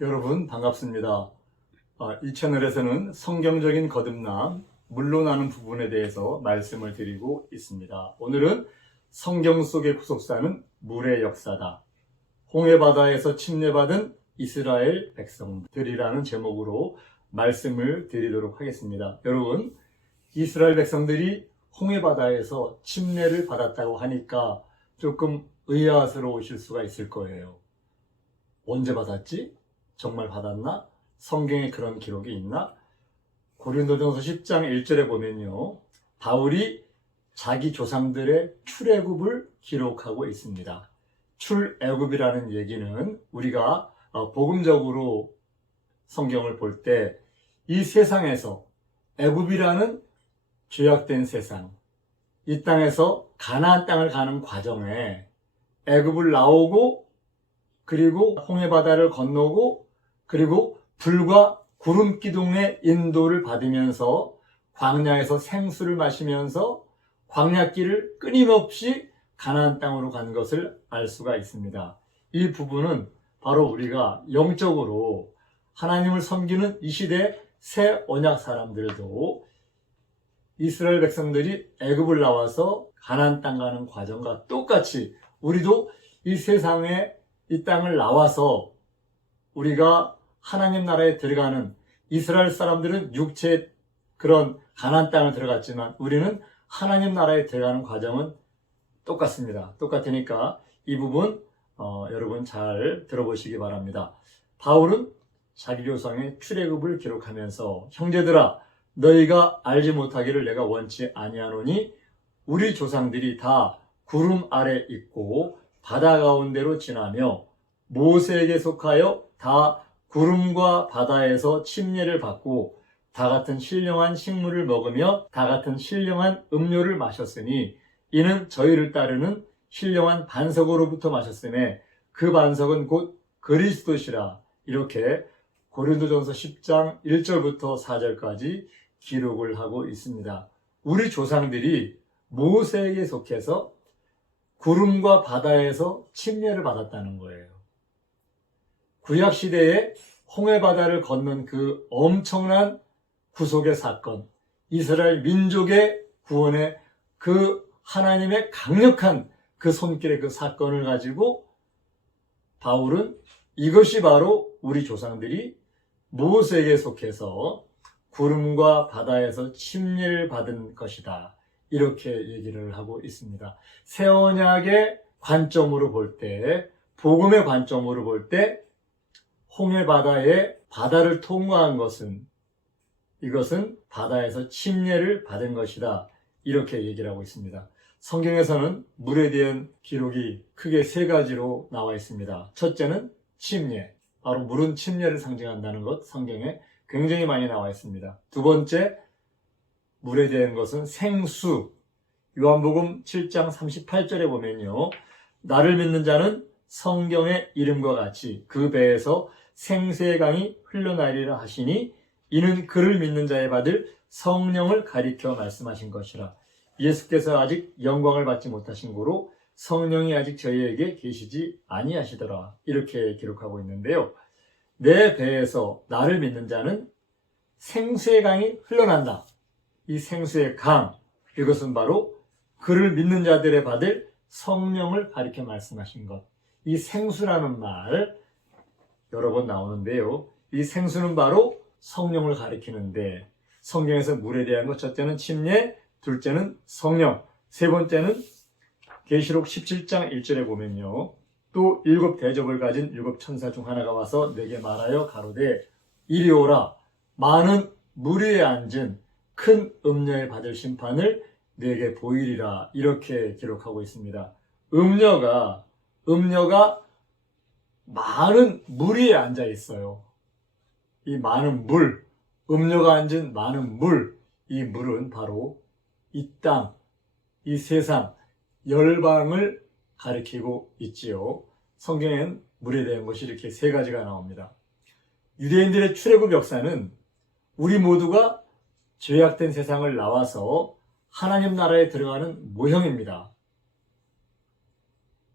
여러분 반갑습니다. 이 채널에서는 성경적인 거듭남, 물러나는 부분에 대해서 말씀을 드리고 있습니다. 오늘은 성경 속의 구속사는 물의 역사다. 홍해바다에서 침례받은 이스라엘 백성들이라는 제목으로 말씀을 드리도록 하겠습니다. 여러분, 이스라엘 백성들이 홍해바다에서 침례를 받았다고 하니까 조금 의아스러우실 수가 있을 거예요. 언제 받았지? 정말 받았나? 성경에 그런 기록이 있나? 고린도전서 10장 1절에 보면요, 바울이 자기 조상들의 출애굽을 기록하고 있습니다. 출애굽이라는 얘기는 우리가 복음적으로 성경을 볼 때 이 세상에서 애굽이라는 죄악된 세상, 이 땅에서 가나안 땅을 가는 과정에 애굽을 나오고 그리고 홍해바다를 건너고 그리고 불과 구름 기둥의 인도를 받으면서 광야에서 생수를 마시면서 광야길을 끊임없이 가나안 땅으로 간 것을 알 수가 있습니다. 이 부분은 바로 우리가 영적으로 하나님을 섬기는 이 시대 새 언약 사람들도 이스라엘 백성들이 애굽을 나와서 가나안 땅 가는 과정과 똑같이 우리도 이 세상에 이 땅을 나와서 우리가 하나님 나라에 들어가는, 이스라엘 사람들은 육체의 그런 가나안 땅을 들어갔지만 우리는 하나님 나라에 들어가는 과정은 똑같습니다. 똑같으니까 이 부분 여러분 잘 들어보시기 바랍니다. 바울은 자기 조상의 출애굽을 기록하면서 형제들아 너희가 알지 못하기를 내가 원치 아니하노니 우리 조상들이 다 구름 아래 있고 바다 가운데로 지나며 모세에게 속하여 다 구름과 바다에서 침례를 받고 다 같은 신령한 식물을 먹으며 다 같은 신령한 음료를 마셨으니 이는 저희를 따르는 신령한 반석으로부터 마셨으며 그 반석은 곧 그리스도시라. 이렇게 고린도전서 10장 1절부터 4절까지 기록을 하고 있습니다. 우리 조상들이 모세에게 속해서 구름과 바다에서 침례를 받았다는 거예요. 구약시대에 홍해바다를 건넌 그 엄청난 구속의 사건, 이스라엘 민족의 구원의 그 하나님의 강력한 그 손길의 그 사건을 가지고 바울은 이것이 바로 우리 조상들이 모세에게 속해서 구름과 바다에서 침례를 받은 것이다. 이렇게 얘기를 하고 있습니다. 새 언약의 관점으로 볼 때, 복음의 관점으로 볼 때 홍해바다에 바다를 통과한 것은 이것은 바다에서 침례를 받은 것이다. 이렇게 얘기를 하고 있습니다. 성경에서는 물에 대한 기록이 크게 세 가지로 나와 있습니다. 첫째는 침례. 바로 물은 침례를 상징한다는 것, 성경에 굉장히 많이 나와 있습니다. 두 번째, 물에 대한 것은 생수. 요한복음 7장 38절에 보면요, 나를 믿는 자는 성경의 이름과 같이 그 배에서 생수의 강이 흘러나리라 하시니 이는 그를 믿는 자에 받을 성령을 가리켜 말씀하신 것이라. 예수께서 아직 영광을 받지 못하신 고로 성령이 아직 저희에게 계시지 아니하시더라. 이렇게 기록하고 있는데요. 내 배에서 나를 믿는 자는 생수의 강이 흘러난다. 이 생수의 강, 이것은 바로 그를 믿는 자들의 받을 성령을 가리켜 말씀하신 것. 이 생수라는 말 여러 번 나오는데요. 이 생수는 바로 성령을 가리키는데 성경에서 물에 대한 것, 첫째는 침례, 둘째는 성령, 세 번째는 계시록 17장 1절에 보면요, 또 7 대접을 가진 7 천사 중 하나가 와서 내게 말하여 가로되 이리 오라. 많은 물 위에 앉은 큰 음녀에 받을 심판을 내게 보이리라. 이렇게 기록하고 있습니다. 음녀가 많은 물 위에 앉아 있어요. 이 많은 물, 음녀가 앉은 많은 물, 이 물은 바로 이 땅, 이 세상, 열방을 가리키고 있지요. 성경엔 물에 대한 것이 이렇게 세 가지가 나옵니다. 유대인들의 출애굽 역사는 우리 모두가 죄악된 세상을 나와서 하나님 나라에 들어가는 모형입니다.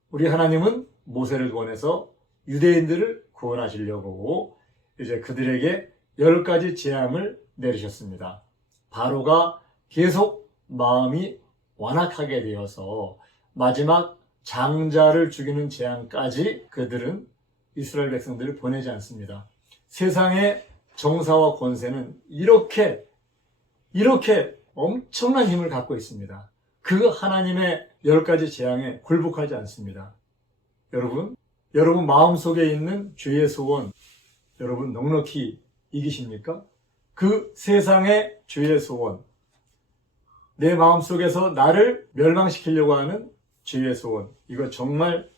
우리 하나님은 모세를 보내서 유대인들을 구원하시려고 이제 그들에게 10가지 재앙을 내리셨습니다. 바로가 계속 마음이 완악하게 되어서 마지막 장자를 죽이는 재앙까지 그들은 이스라엘 백성들을 보내지 않습니다. 세상의 정사와 권세는 이렇게 엄청난 힘을 갖고 있습니다. 그 하나님의 10가지 재앙에 굴복하지 않습니다. 여러분 마음속에 있는 죄의 소원, 여러분 넉넉히 이기십니까? 그 세상의 죄의 소원, 내 마음속에서 나를 멸망시키려고 하는 죄의 소원, 이거 정말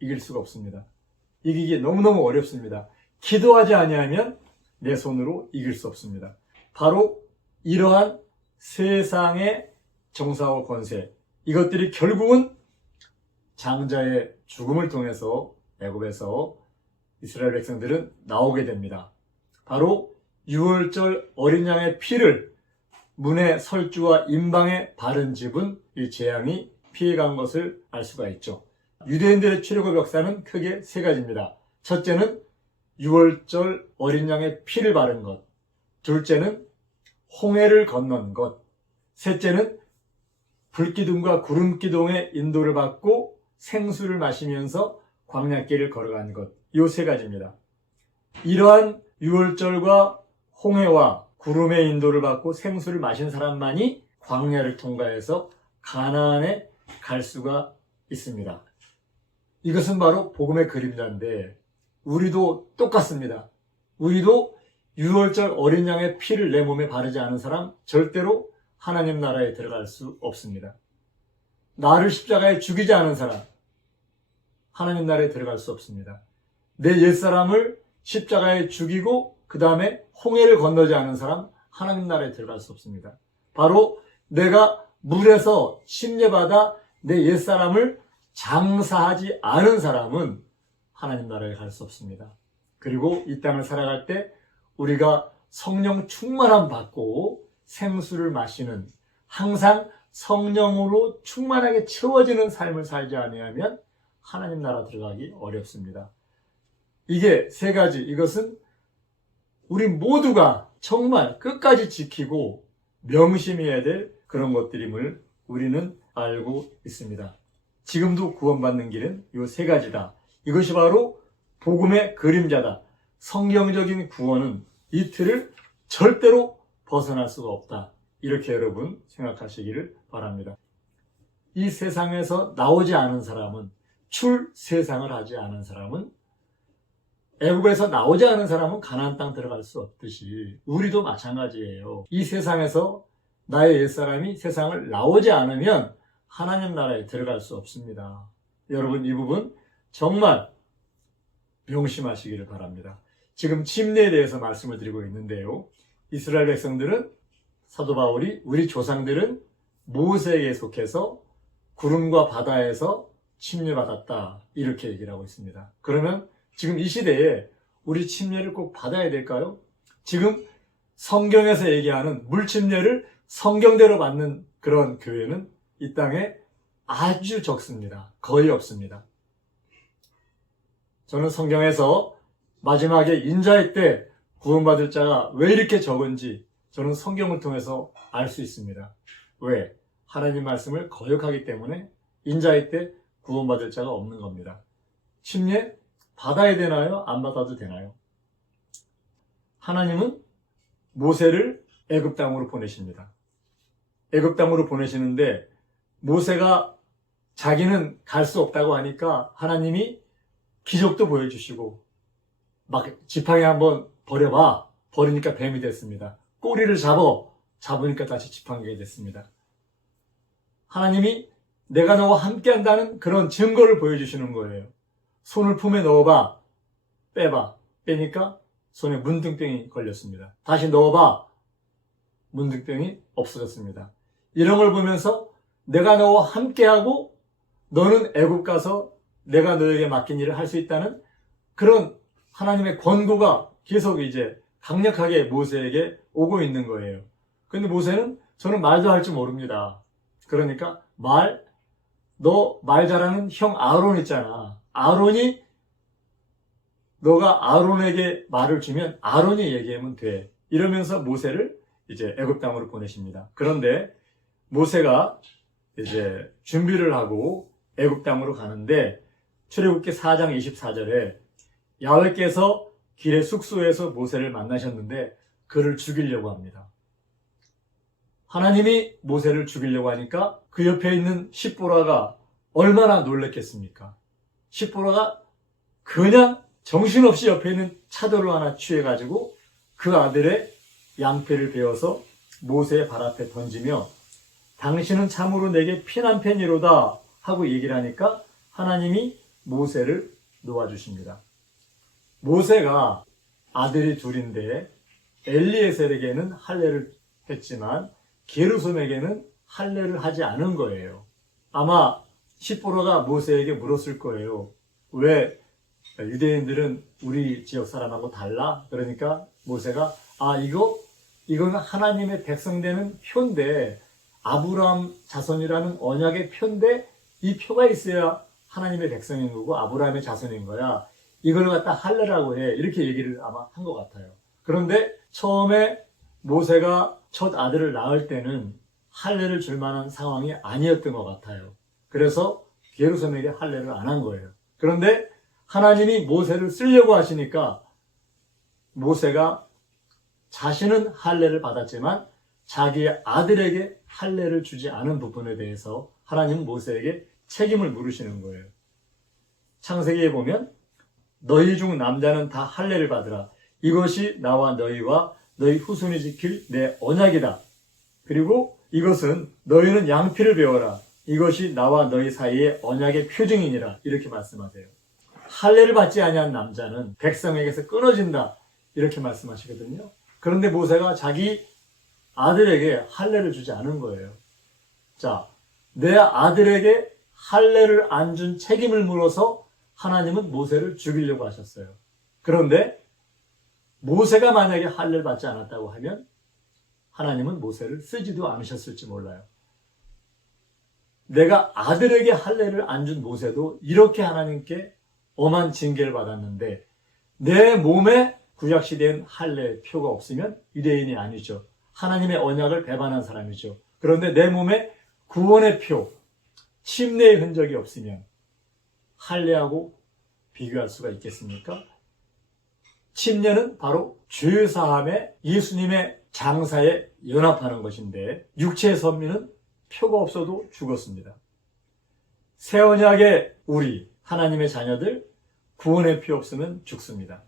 이길 수가 없습니다. 이기기 너무너무 어렵습니다. 기도하지 아니하면 내 손으로 이길 수 없습니다. 바로 이러한 세상의 정사와 권세, 이것들이 결국은 장자의 죽음을 통해서 애굽에서 이스라엘 백성들은 나오게 됩니다. 바로 유월절 어린 양의 피를 문의 설주와 임방에 바른 집은 이 재앙이 피해간 것을 알 수가 있죠. 유대인들의 출애굽 역사는 크게 3가지입니다. 첫째는 유월절 어린 양의 피를 바른 것, 둘째는 홍해를 건넌 것, 셋째는 불기둥과 구름기둥의 인도를 받고 생수를 마시면서 광야길을 걸어간 것, 이 3가지입니다. 이러한 유월절과 홍해와 구름의 인도를 받고 생수를 마신 사람만이 광야를 통과해서 가나안에 갈 수가 있습니다. 이것은 바로 복음의 그림자인데 우리도 똑같습니다. 우리도 유월절 어린 양의 피를 내 몸에 바르지 않은 사람 절대로 하나님 나라에 들어갈 수 없습니다. 나를 십자가에 죽이지 않은 사람 하나님 나라에 들어갈 수 없습니다. 내 옛사람을 십자가에 죽이고 그 다음에 홍해를 건너지 않은 사람 하나님 나라에 들어갈 수 없습니다. 바로 내가 물에서 침례받아 내 옛사람을 장사하지 않은 사람은 하나님 나라에 갈 수 없습니다. 그리고 이 땅을 살아갈 때 우리가 성령 충만함 받고 생수를 마시는, 항상 성령으로 충만하게 채워지는 삶을 살지 않으면 하나님 나라 들어가기 어렵습니다. 이게 3가지, 이것은 우리 모두가 정말 끝까지 지키고 명심해야 될 그런 것들임을 우리는 알고 있습니다. 지금도 구원받는 길은 이 3가지다. 이것이 바로 복음의 그림자다. 성경적인 구원은 이 틀을 절대로 벗어날 수가 없다. 이렇게 여러분 생각하시기를 바랍니다. 이 세상에서 나오지 않은 사람은, 출세상을 하지 않은 사람은, 애굽에서 나오지 않은 사람은 가나안 땅 들어갈 수 없듯이 우리도 마찬가지예요. 이 세상에서 나의 옛사람이 세상을 나오지 않으면 하나님 나라에 들어갈 수 없습니다. 여러분, 이 부분 정말 명심하시기를 바랍니다. 지금 침례에 대해서 말씀을 드리고 있는데요. 이스라엘 백성들은, 사도 바울이 우리 조상들은 모세에게 속해서 구름과 바다에서 침례받았다, 이렇게 얘기를 하고 있습니다. 그러면 지금 이 시대에 우리 침례를 꼭 받아야 될까요? 지금 성경에서 얘기하는 물침례를 성경대로 받는 그런 교회는 이 땅에 아주 적습니다. 거의 없습니다. 저는 성경에서 마지막에 인자의 때 구원받을 자가 왜 이렇게 적은지 저는 성경을 통해서 알 수 있습니다. 왜? 하나님 말씀을 거역하기 때문에 인자의 때 구원받을 자가 없는 겁니다. 침례 받아야 되나요? 안 받아도 되나요? 하나님은 모세를 애굽 땅으로 보내십니다. 애굽 땅으로 보내시는데 모세가 자기는 갈 수 없다고 하니까 하나님이 기적도 보여주시고 막 지팡이 한번 버려봐. 버리니까 뱀이 됐습니다. 꼬리를 잡으니까 다시 지팡이가 됐습니다. 하나님이 내가 너와 함께 한다는 그런 증거를 보여주시는 거예요. 손을 품에 넣어봐. 빼봐. 빼니까 손에 문둥병이 걸렸습니다. 다시 넣어봐. 문둥병이 없어졌습니다. 이런 걸 보면서 내가 너와 함께하고 너는 애굽 가서 내가 너에게 맡긴 일을 할 수 있다는 그런 하나님의 권고가 계속 이제 강력하게 모세에게 오고 있는 거예요. 근데 모세는 저는 말도 할 줄 모릅니다. 그러니까 너 말 잘하는 형 아론 있잖아. 아론이 너가 아론에게 말을 주면 아론이 얘기하면 돼. 이러면서 모세를 이제 애굽 땅으로 보내십니다. 그런데 모세가 이제 준비를 하고 애굽 땅으로 가는데 출애굽기 4장 24절에 야훼께서 길의 숙소에서 모세를 만나셨는데 그를 죽이려고 합니다. 하나님이 모세를 죽이려고 하니까 그 옆에 있는 십보라가 얼마나 놀랬겠습니까? 십보라가 그냥 정신없이 옆에 있는 차돌을 하나 취해가지고 그 아들의 양패를 베어서 모세의 발 앞에 던지며 당신은 참으로 내게 피난팬이로다 하고 얘기를 하니까 하나님이 모세를 놓아주십니다. 모세가 아들이 둘인데 엘리에셀에게는 할례를 했지만 게르솜에게는 할례를 하지 않은 거예요. 아마 십보로가 모세에게 물었을 거예요. 왜 유대인들은 우리 지역 사람하고 달라? 그러니까 모세가 이거는 하나님의 백성되는 표인데 아브라함 자손이라는 언약의 표인데 이 표가 있어야 하나님의 백성인 거고 아브라함의 자손인 거야. 이걸 갖다 할례라고 해. 이렇게 얘기를 아마 한 것 같아요. 그런데 처음에 모세가 첫 아들을 낳을 때는 할례를 줄 만한 상황이 아니었던 것 같아요. 그래서 게르솜에게 할례를 안 한 거예요. 그런데 하나님이 모세를 쓰려고 하시니까 모세가 자신은 할례를 받았지만 자기의 아들에게 할례를 주지 않은 부분에 대해서 하나님은 모세에게 책임을 물으시는 거예요. 창세기에 보면 너희 중 남자는 다 할례를 받으라. 이것이 나와 너희와 너희 후손이 지킬 내 언약이다. 그리고 이것은 너희는 양피를 베어라. 이것이 나와 너희 사이의 언약의 표징이니라. 이렇게 말씀하세요. 할례를 받지 아니한 남자는 백성에게서 끊어진다. 이렇게 말씀하시거든요. 그런데 모세가 자기 아들에게 할례를 주지 않은 거예요. 자, 내 아들에게 할례를 안 준 책임을 물어서 하나님은 모세를 죽이려고 하셨어요. 그런데 모세가 만약에 할례를 받지 않았다고 하면 하나님은 모세를 쓰지도 않으셨을지 몰라요. 내가 아들에게 할례를 안 준 모세도 이렇게 하나님께 엄한 징계를 받았는데 내 몸에 구약시대엔 할례 표가 없으면 유대인이 아니죠. 하나님의 언약을 배반한 사람이죠. 그런데 내 몸에 구원의 표, 침례의 흔적이 없으면 할례하고 비교할 수가 있겠습니까? 침례는 바로 죄사함에 예수님의 장사에 연합하는 것인데 육체의 선민은 표가 없어도 죽었습니다. 새 언약의 우리 하나님의 자녀들 구원의 표 없으면 죽습니다.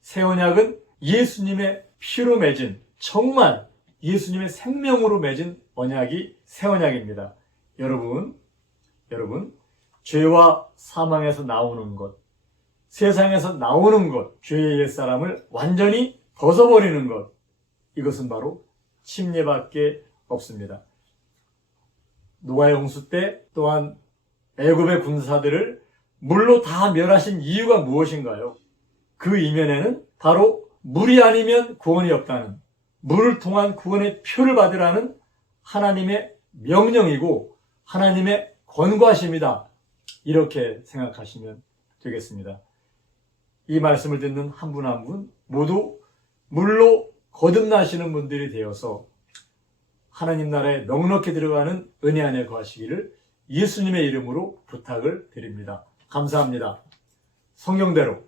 새 언약은 예수님의 피로 맺은 정말 예수님의 생명으로 맺은 언약이 새 언약입니다. 여러분 죄와 사망에서 나오는 것, 세상에서 나오는 것, 죄의 옛사람을 완전히 벗어버리는 것, 이것은 바로 침례밖에 없습니다. 노아의 홍수 때 또한 애굽의 군사들을 물로 다 멸하신 이유가 무엇인가요? 그 이면에는 바로 물이 아니면 구원이 없다는, 물을 통한 구원의 표를 받으라는 하나님의 명령이고 하나님의 권고하심이다. 이렇게 생각하시면 되겠습니다. 이 말씀을 듣는 한 분 한 분 모두 물로 거듭나시는 분들이 되어서 하나님 나라에 넉넉히 들어가는 은혜 안에 거하시기를 예수님의 이름으로 부탁을 드립니다. 감사합니다. 성경대로